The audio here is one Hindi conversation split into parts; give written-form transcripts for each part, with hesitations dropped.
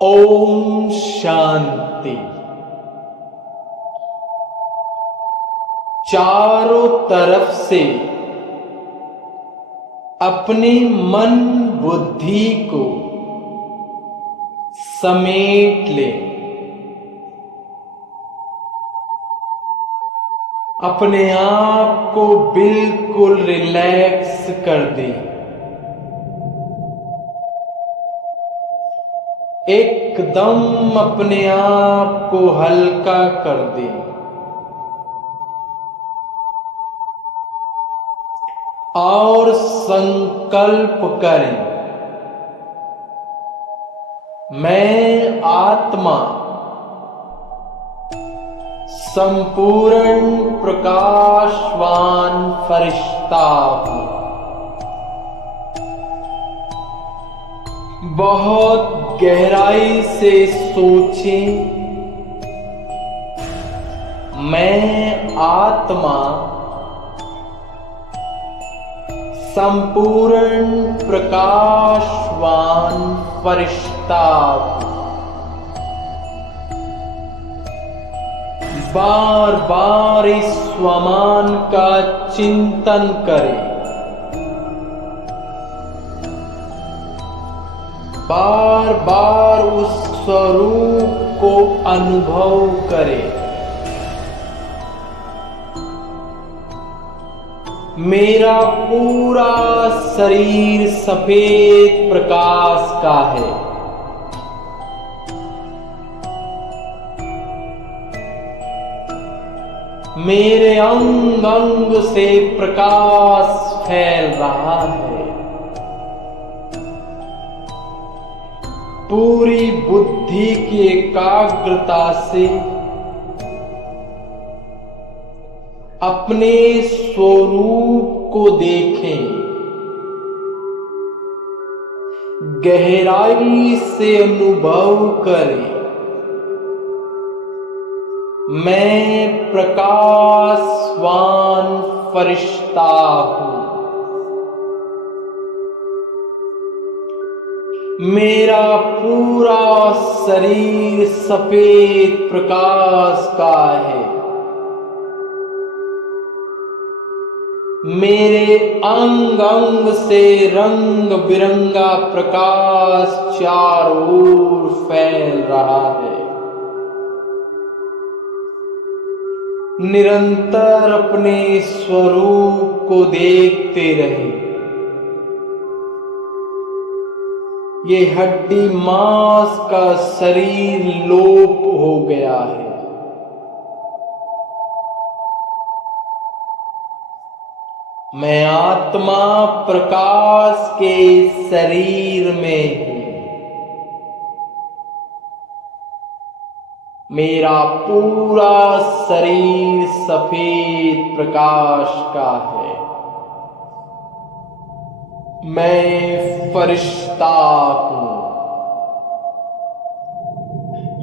ओम शांति। चारों तरफ से अपने मन बुद्धि को समेट ले। अपने आप को बिल्कुल रिलैक्स कर दे। एकदम अपने आप को हल्का कर दे और संकल्प करें, मैं आत्मा संपूर्ण प्रकाशवान फरिश्ता हूं। बहुत गहराई से सोचें, मैं आत्मा संपूर्ण प्रकाशवान फरिश्ता हूं। बार बार इस स्वमान का चिंतन करें, बार बार उस स्वरूप को अनुभव करें। मेरा पूरा शरीर सफेद प्रकाश का है। मेरे अंग अंग से प्रकाश फैल रहा है। पूरी बुद्धि की एकाग्रता से अपने स्वरूप को देखें, गहराई से अनुभव करें, मैं प्रकाशवान फरिश्ता हूं। मेरा पूरा शरीर सफेद प्रकाश का है। मेरे अंग अंग से रंग बिरंगा प्रकाश चारों ओर फैल रहा है। निरंतर अपने स्वरूप को देखते रहें। ये हड्डी मांस का शरीर लोप हो गया है। मैं आत्मा प्रकाश के शरीर में हूं। मेरा पूरा शरीर सफेद प्रकाश का है। मैं फरिश्ता हूं।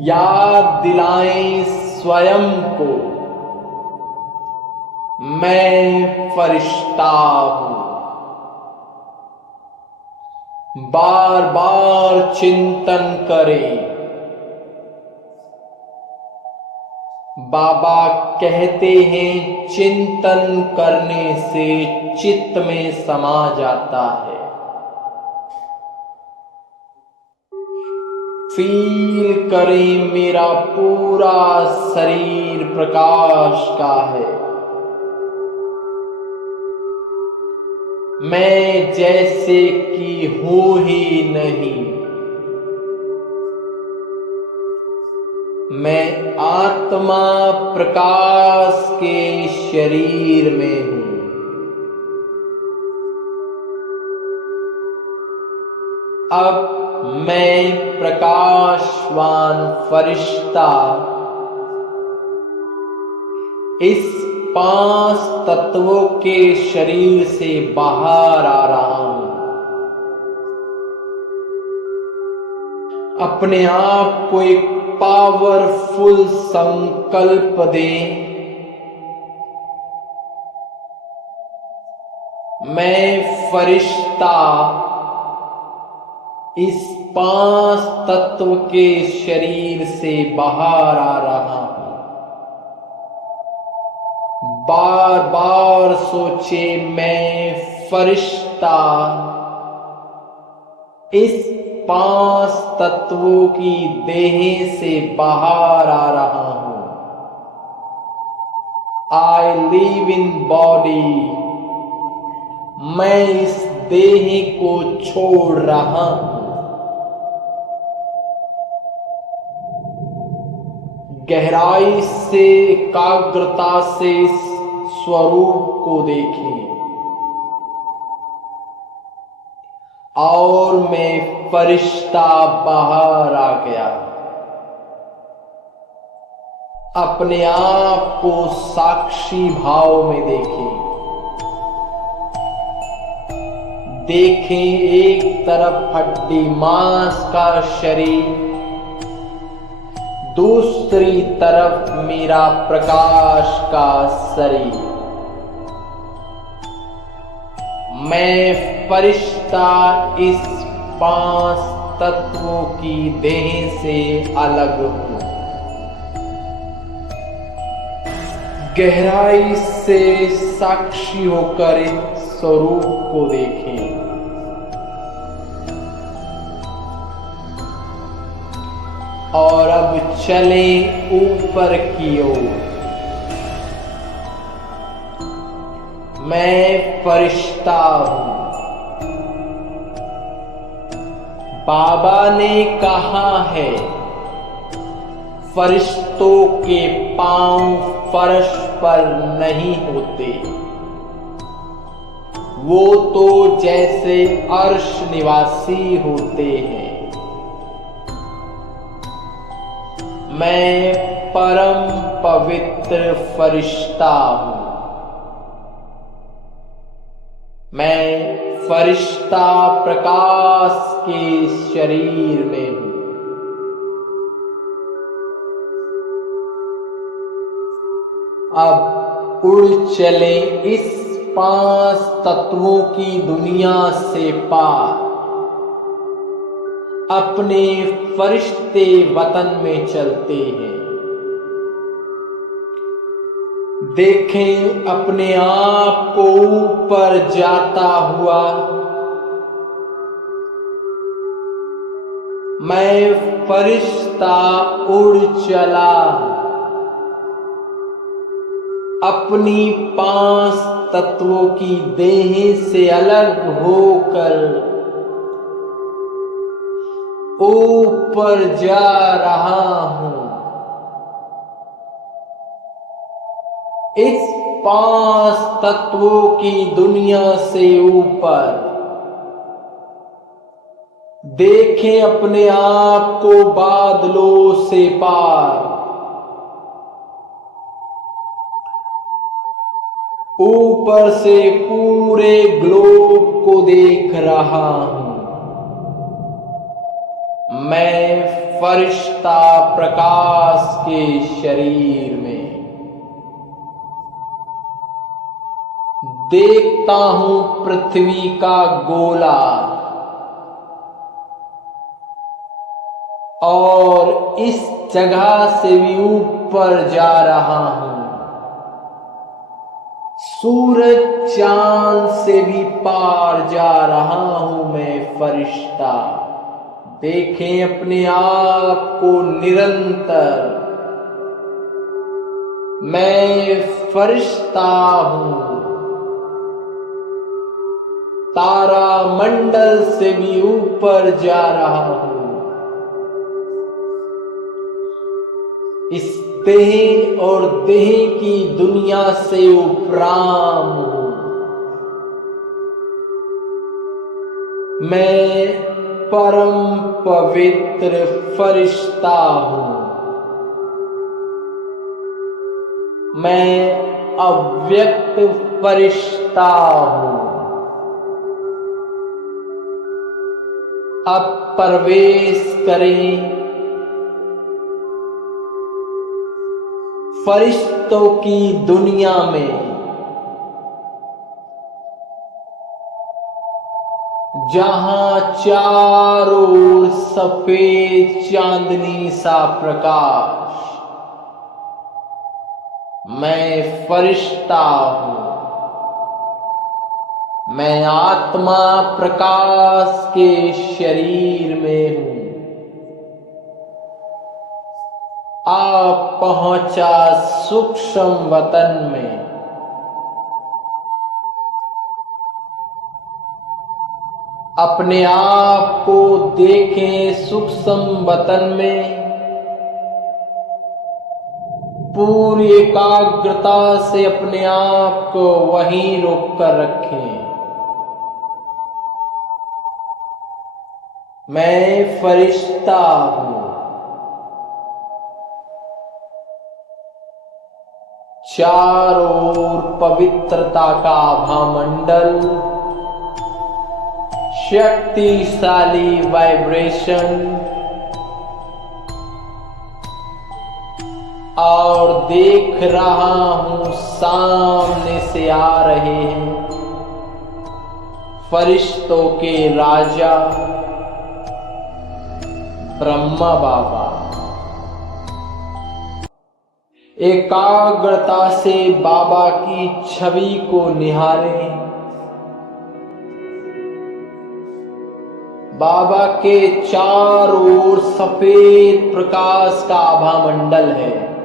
याद दिलाएं स्वयं को, मैं फरिश्ता हूं। बार बार चिंतन करें। बाबा कहते हैं, चिंतन करने से चित्त में समा जाता है। फील करें, मेरा पूरा शरीर प्रकाश का है। मैं जैसे कि हूं ही नहीं। मैं आत्मा प्रकाश के शरीर में हूं। अब मैं प्रकाशवान फरिश्ता इस 5 तत्वों के शरीर से बाहर आ रहा हूं। अपने आप को एक पावरफुल संकल्प दें, मैं फरिश्ता इस पांच तत्व के शरीर से बाहर आ रहा हूं। बार बार सोचे, मैं फरिश्ता इस पांच तत्वों की देह से बाहर आ रहा हूं। आई लिव इन बॉडी, मैं इस देह को छोड़ रहा हूं। गहराई से, एकाग्रता से इस स्वरूप को देखें और मैं फरिश्ता बाहर आ गया। अपने आप को साक्षी भाव में देखें। देखें एक तरफ हड्डी मांस का शरीर, दूसरी तरफ मेरा प्रकाश का शरीर। मैं फरिश्ता इस पांच तत्वों की देह से अलग हूं। गहराई से साक्षी होकर इस स्वरूप को देखें और अब चलें ऊपर की ओर। मैं फरिश्ता हूं। बाबा ने कहा है, फरिश्तों के पांव फर्श पर नहीं होते, वो तो जैसे अर्श निवासी होते हैं। मैं परम पवित्र फरिश्ता हूं। मैं फरिश्ता प्रकाश के शरीर में हूं। अब उड़ चले इस पांच तत्वों की दुनिया से पार, अपने फरिश्ते वतन में चलते हैं। देखें अपने आप को ऊपर जाता हुआ। मैं फरिश्ता उड़ चला, अपनी पांच तत्वों की देह से अलग होकर ऊपर जा रहा हूं। इस पांच तत्वों की दुनिया से ऊपर देखें अपने आप को बादलों से पार, ऊपर से पूरे ग्लोब को देख रहा हूं। मैं फरिश्ता प्रकाश के शरीर में देखता हूं पृथ्वी का गोला और इस जगह से भी ऊपर जा रहा हूं। सूरज चांद से भी पार जा रहा हूं मैं फरिश्ता। देखें अपने आप को निरंतर, मैं फरिश्ता हूं। तारा मंडल से भी ऊपर जा रहा हूं। इस देह और देह की दुनिया से उपराम हूं। मैं परम पवित्र फरिश्ता हूं। मैं अव्यक्त फरिश्ता हूं। अब प्रवेश करें फरिश्तों की दुनिया में। जहां चारों ओर सफेद चांदनी सा प्रकाश। मैं फरिश्ता हूं, मैं आत्मा प्रकाश के शरीर में हूं। आप पहुंचा सूक्ष्म वतन में। अपने आप को देखें सूक्ष्म वतन में। पूरी एकाग्रता से अपने आप को वहीं रोक कर रखें। मैं फरिश्ता हूं। चारों ओर पवित्रता का आभामंडल, शक्तिशाली वाइब्रेशन, और देख रहा हूं सामने से आ रहे हैं फरिश्तों के राजा ब्रह्मा बाबा। एकाग्रता से बाबा की छवि को निहारें। बाबा के चारों ओर सफेद प्रकाश का आभामंडल है,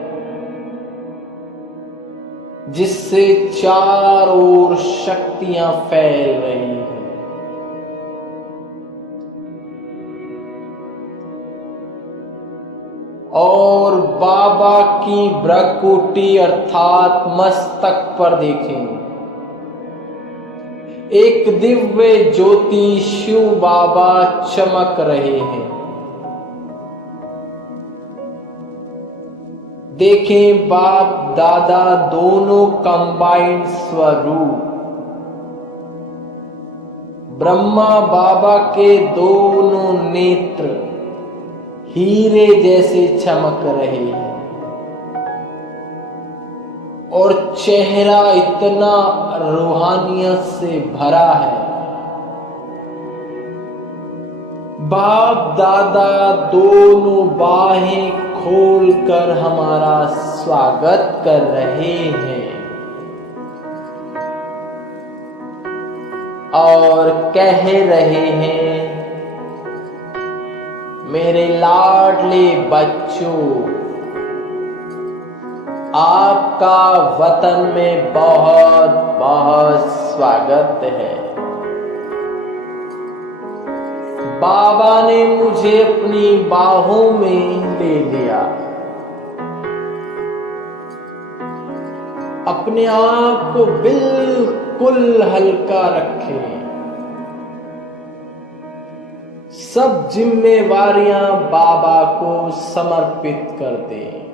जिससे चारों ओर शक्तियां फैल रही हैं। और बाबा की भ्रकुटी अर्थात मस्तक पर देखें। एक दिव्य ज्योति शिव बाबा चमक रहे हैं। देखें बाप दादा दोनों कंबाइंड स्वरूप। ब्रह्मा बाबा के दोनों नेत्र हीरे जैसे चमक रहे हैं और चेहरा इतना रूहानियत से भरा है। बाप दादा दोनों बाहें खोलकर हमारा स्वागत कर रहे हैं और कह रहे हैं, मेरे लाडले बच्चों, आपका वतन में बहुत बहुत स्वागत है। बाबा ने मुझे अपनी बाहों में ले लिया। अपने आप को बिल्कुल हल्का रखें। सब जिम्मेवारियां बाबा को समर्पित कर दें।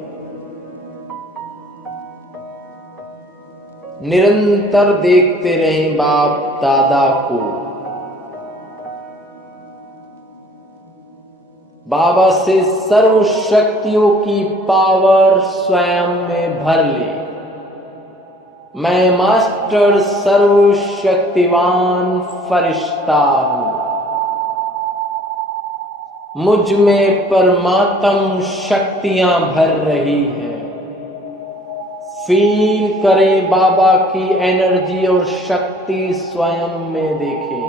निरंतर देखते रहें बाप दादा को। बाबा से सर्व शक्तियों की पावर स्वयं में भर ले। मैं मास्टर सर्वशक्तिवान फरिश्ता हूं। मुझ में परमात्म शक्तियां भर रही है। फील करें बाबा की एनर्जी और शक्ति स्वयं में देखें।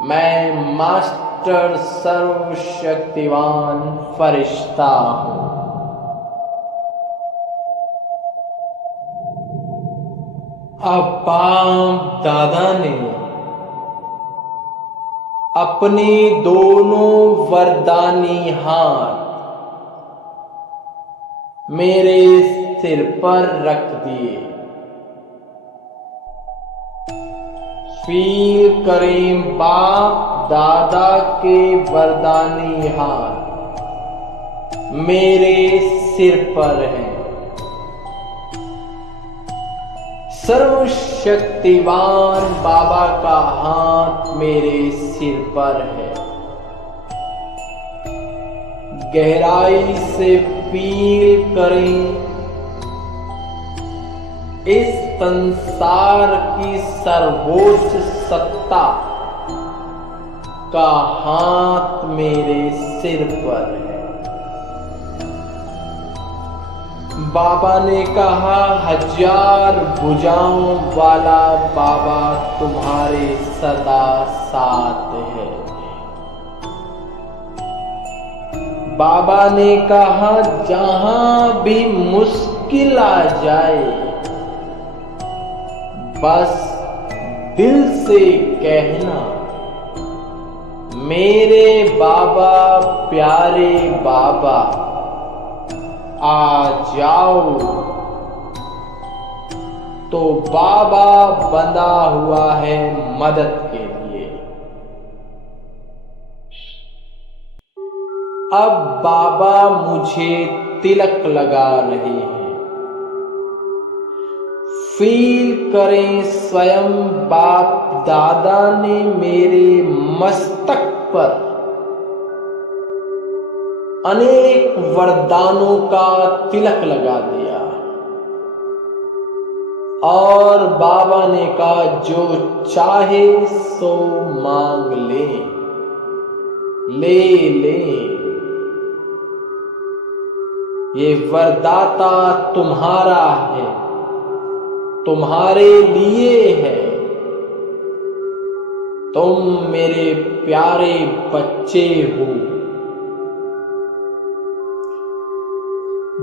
मैं मास्टर सर्वशक्तिवान फरिश्ता हूं। अब बाप दादा ने अपने दोनों वरदानी हाथ मेरे सिर पर रख दिए। फील करें बाप दादा के वरदानी हाथ मेरे सिर पर हैं। सर्वशक्तिवान बाबा का हाथ मेरे सिर पर है। गहराई से फील करें इस संसार की सर्वोच्च सत्ता सत्ता का हाथ मेरे सिर पर है। बाबा ने कहा, 1000 भुजाओं वाला बाबा तुम्हारे सदा साथ है। बाबा ने कहा, जहां भी मुश्किल आ जाए, बस दिल से कहना, मेरे बाबा प्यारे बाबा आ जाओ। तो बाबा बंधा हुआ है मदद के लिए। अब बाबा मुझे तिलक लगा रहे हैं। फील करें स्वयं बाप दादा ने मेरे मस्तक पर अनेक वरदानों का तिलक लगा दिया और बाबा ने कहा, जो चाहे सो मांग ले। ये वरदाता तुम्हारा है, तुम्हारे लिए है। तुम मेरे प्यारे बच्चे हो।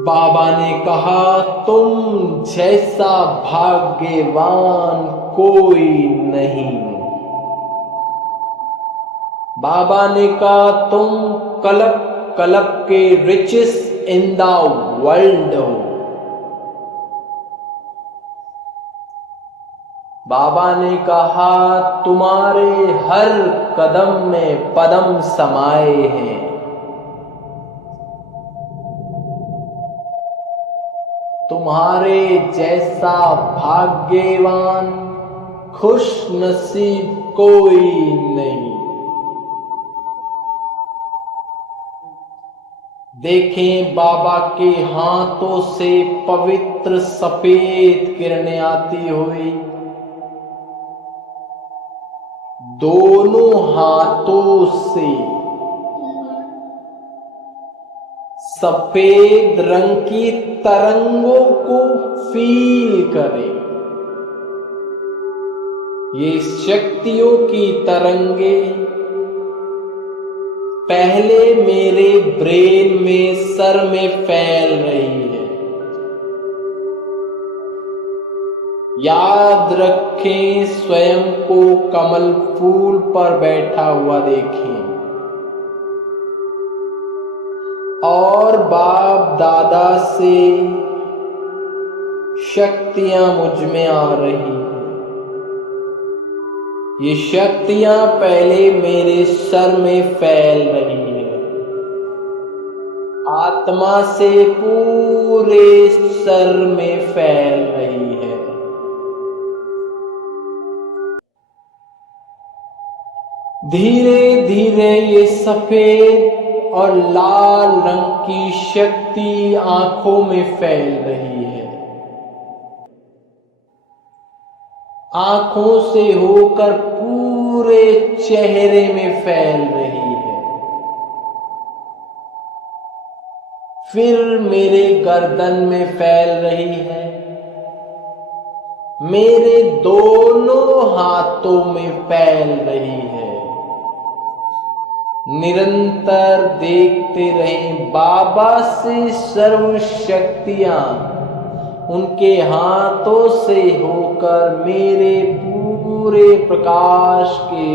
बाबा ने कहा, तुम जैसा भाग्यवान कोई नहीं। बाबा ने कहा, तुम कल्प के रिचेस्ट इन द वर्ल्ड हो। बाबा ने कहा, तुम्हारे हर कदम में पदम समाये हैं। तुम्हारे जैसा भाग्यवान खुश नसीब कोई नहीं। देखें, बाबा के हाथों से पवित्र सफेद किरणें आती हुई दोनों हाथों से सफेद रंग की तरंगों को फील करें। ये शक्तियों की तरंगे पहले मेरे ब्रेन में, सर में फैल रही है। याद रखें, स्वयं को कमल फूल पर बैठा हुआ देखें और बाप दादा से शक्तियां मुझ में आ रही हैं। ये शक्तियां पहले मेरे सर में फैल रही है, आत्मा से पूरे सर में फैल रही है। धीरे धीरे ये सफेद और लाल रंग की शक्ति आंखों में फैल रही है, आंखों से होकर पूरे चेहरे में फैल रही है। फिर मेरे गर्दन में फैल रही है, मेरे दोनों हाथों में फैल रही है। निरंतर देखते रहें, बाबा से सर्व शक्तियां उनके हाथों से होकर मेरे पूरे प्रकाश के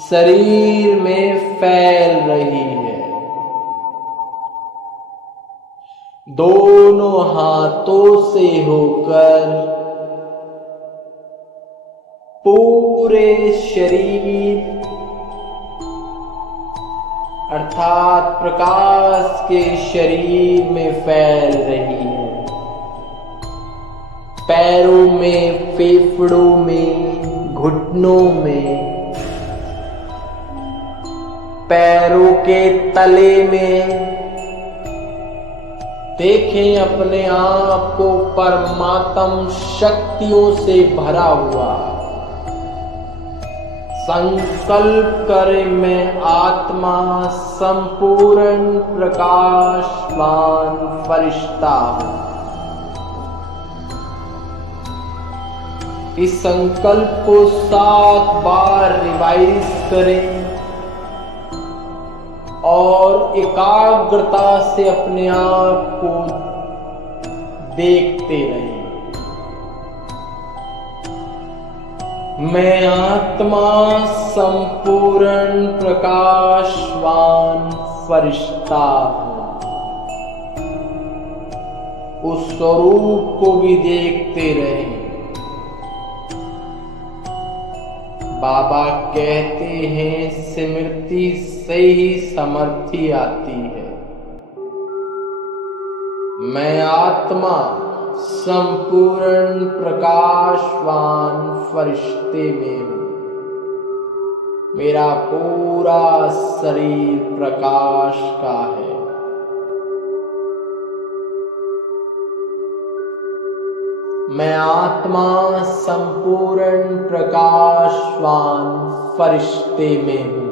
शरीर में फैल रही है। दोनों हाथों से होकर पूरे शरीर अर्थात प्रकाश के शरीर में फैल रही है। पैरों में, फेफड़ों में, घुटनों में, पैरों के तले में देखें अपने आप को परमात्म शक्तियों से भरा हुआ। संकल्प करे मैं आत्मा संपूर्ण प्रकाशवान फरिश्ता हूं। इस संकल्प को 7 बार रिवाइज करें और एकाग्रता से अपने आप को देखते रहें। मैं आत्मा संपूर्ण प्रकाशवान फरिश्ता हूं। उस स्वरूप को भी देखते रहें। बाबा कहते हैं स्मृति से ही समर्थि आती है। मैं आत्मा संपूर्ण प्रकाशवान फरिश्ते में हूं। मेरा पूरा शरीर प्रकाश का है। मैं आत्मा संपूर्ण प्रकाशवान फरिश्ते में हूं।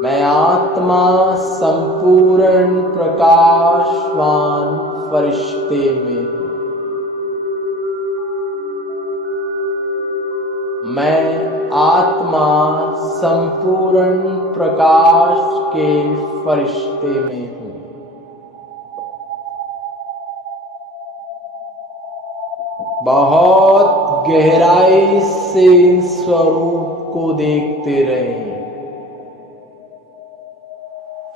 मैं आत्मा संपूर्ण प्रकाशवान फरिश्ते में हूं। मैं आत्मा संपूर्ण प्रकाश के फरिश्ते में हूं। बहुत गहराई से इस स्वरूप को देखते रहें,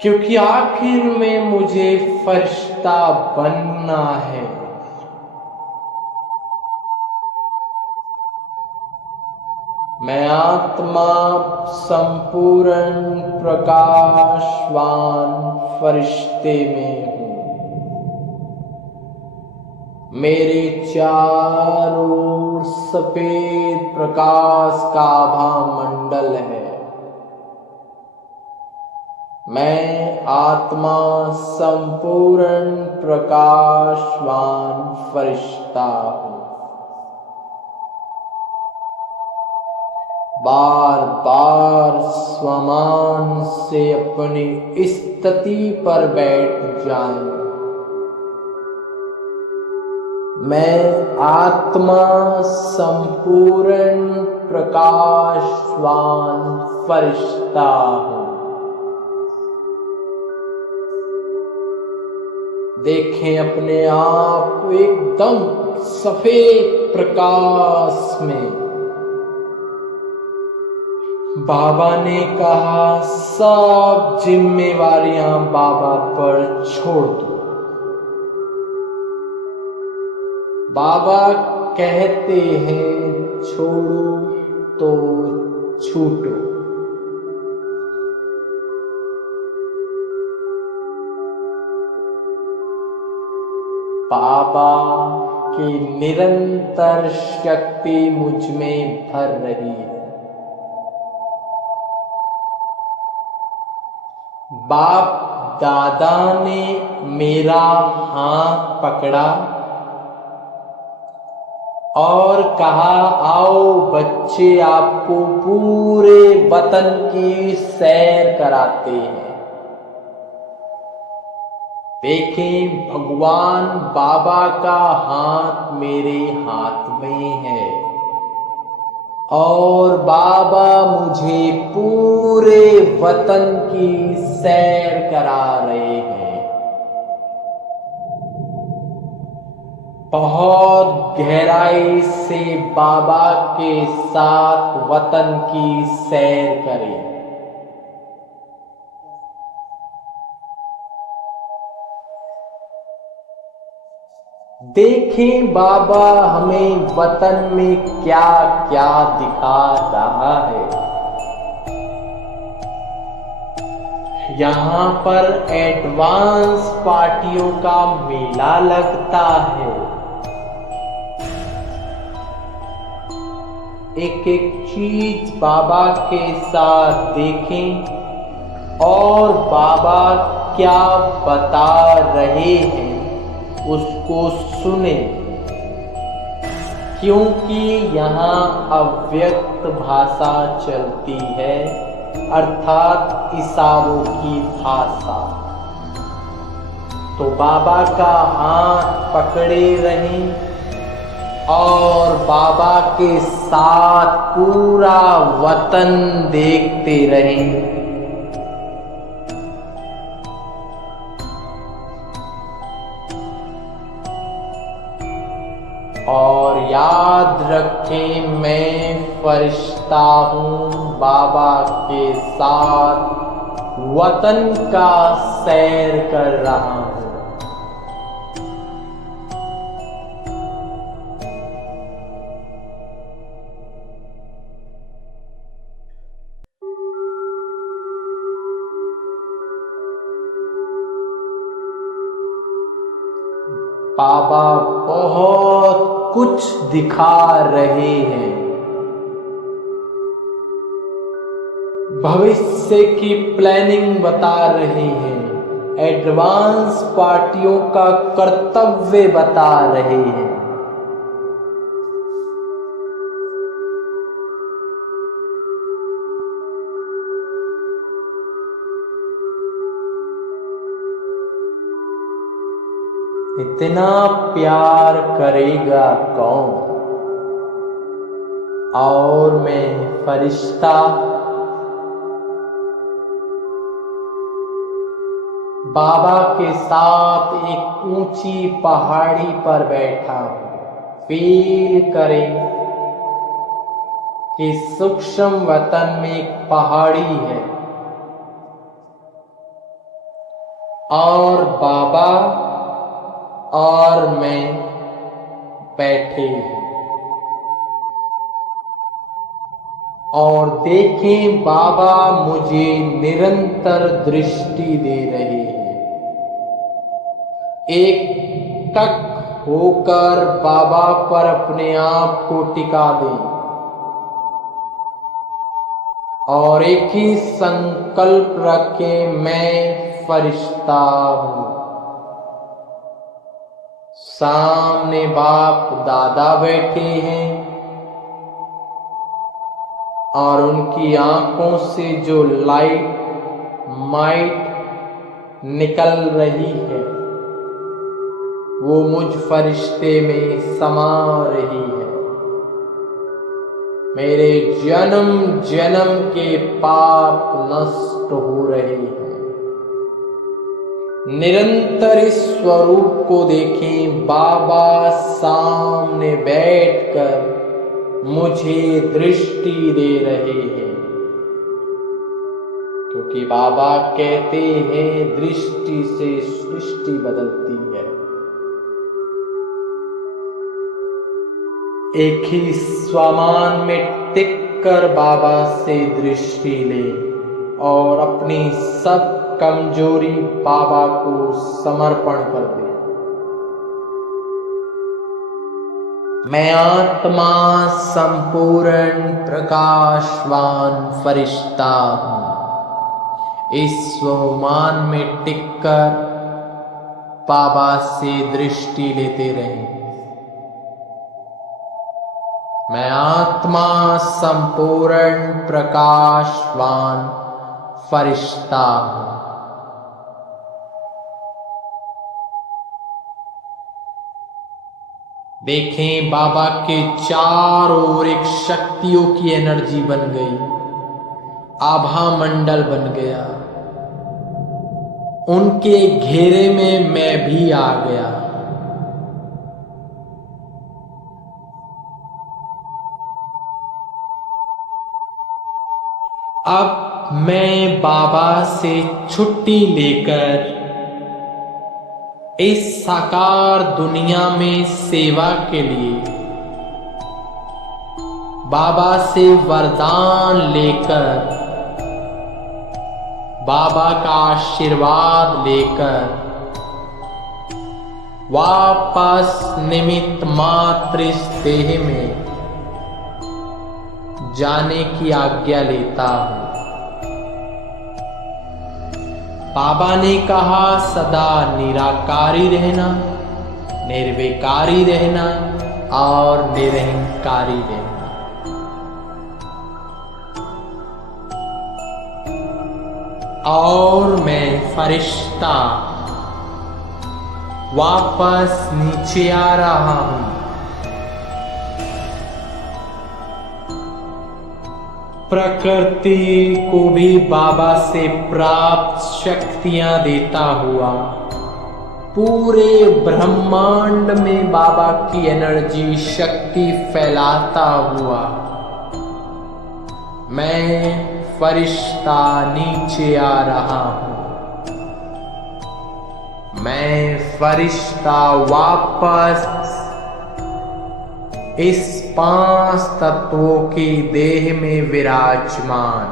क्योंकि आखिर में मुझे फरिश्ता बनना है। मैं आत्मा संपूर्ण प्रकाशवान फरिश्ते में हूं। मेरे चारों ओर सफेद प्रकाश का आभा मंडल है। मैं आत्मा संपूर्ण प्रकाशवान फरिश्ता हूं। बार बार स्वमान से अपनी स्थिति पर बैठ जाएं। मैं आत्मा संपूर्ण प्रकाशवान फरिश्ता हूं। देखें अपने आप को एकदम सफेद प्रकाश में। बाबा ने कहा सब जिम्मेवारियां बाबा पर छोड़ दो। बाबा कहते हैं छोड़ो तो छूटो। बाबा की निरंतर शक्ति मुझ में भर रही है। बाप दादा ने मेरा हाथ पकड़ा और कहा आओ बच्चे आपको पूरे वतन की सैर कराते हैं। देखें भगवान बाबा का हाथ मेरे हाथ में है और बाबा मुझे पूरे वतन की सैर करा रहे हैं। बहुत गहराई से बाबा के साथ वतन की सैर करें। देखें बाबा हमें वतन में क्या क्या दिखा रहा है। यहाँ पर एडवांस पार्टियों का मेला लगता है। एक एक चीज बाबा के साथ देखें और बाबा क्या बता रहे हैं उसको सुने। क्योंकि यहाँ अव्यक्त भाषा चलती है, अर्थात इशारों की भाषा। तो बाबा का हाथ पकड़े रहें और बाबा के साथ पूरा वतन देखते रहें। और याद रखें, मैं फरिश्ता हूँ, बाबा के साथ वतन का सैर कर रहा हूँ। बाबा बहुत कुछ दिखा रहे हैं। भविष्य की प्लानिंग बता रहे हैं, एडवांस पार्टियों का कर्तव्य बता रहे हैं। इतना प्यार करेगा कौन? और मैं फरिश्ता बाबा के साथ एक ऊंची पहाड़ी पर बैठा हूं। फील करें कि सूक्ष्म वतन में एक पहाड़ी है और बाबा और मैं बैठे हैं। और देखें, बाबा मुझे निरंतर दृष्टि दे रहे हैं। एक टक होकर बाबा पर अपने आप को टिका दें और एक ही संकल्प रखें, मैं फरिश्ता हूं। सामने बाप दादा बैठे हैं और उनकी आंखों से जो माइट निकल रही है वो मुझ फरिश्ते में समा रही है। मेरे जन्म जन्म के पाप नष्ट हो रहे हैं। निरंतर इस स्वरूप को देखें, बाबा सामने बैठकर मुझे दृष्टि दे रहे हैं, क्योंकि बाबा कहते हैं दृष्टि से सृष्टि बदलती है। एक ही स्वमान में टिक कर बाबा से दृष्टि ले और अपनी सब कमजोरी बाबा को समर्पण कर दे। मैं आत्मा संपूर्ण प्रकाशवान फरिश्ता हूं। इस स्वमान में टिककर बाबा से दृष्टि लेते रहें। मैं आत्मा संपूर्ण प्रकाशवान फरिश्ता हूं। देखें, बाबा के चारों ओर एक शक्तियों की एनर्जी बन गई, आभा मंडल बन गया। उनके घेरे में मैं भी आ गया। अब मैं बाबा से छुट्टी लेकर इस साकार दुनिया में सेवा के लिए बाबा से वरदान लेकर, बाबा का आशीर्वाद लेकर वापस निमित्त मात्र इस देह में जाने की आज्ञा लेता हूं। बाबा ने कहा सदा निराकारी रहना, निर्विकारी रहना, और निरहंकारी रहना। और मैं फरिश्ता वापस नीचे आ रहा हूं। प्रकृति को भी बाबा से प्राप्त शक्तियां देता हुआ पूरे ब्रह्मांड में बाबा की एनर्जी शक्ति फैलाता हुआ मैं फरिश्ता नीचे आ रहा हूं। मैं फरिश्ता वापस इस 5 तत्वों की देह में विराजमान।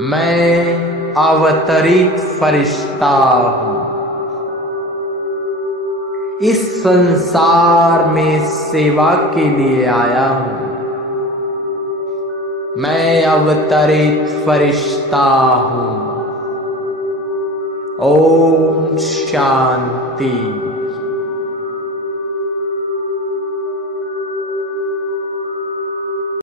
मैं अवतरित फरिश्ता हूं। इस संसार में सेवा के लिए आया हूं। मैं अवतरित फरिश्ता हूं। ओम शांति।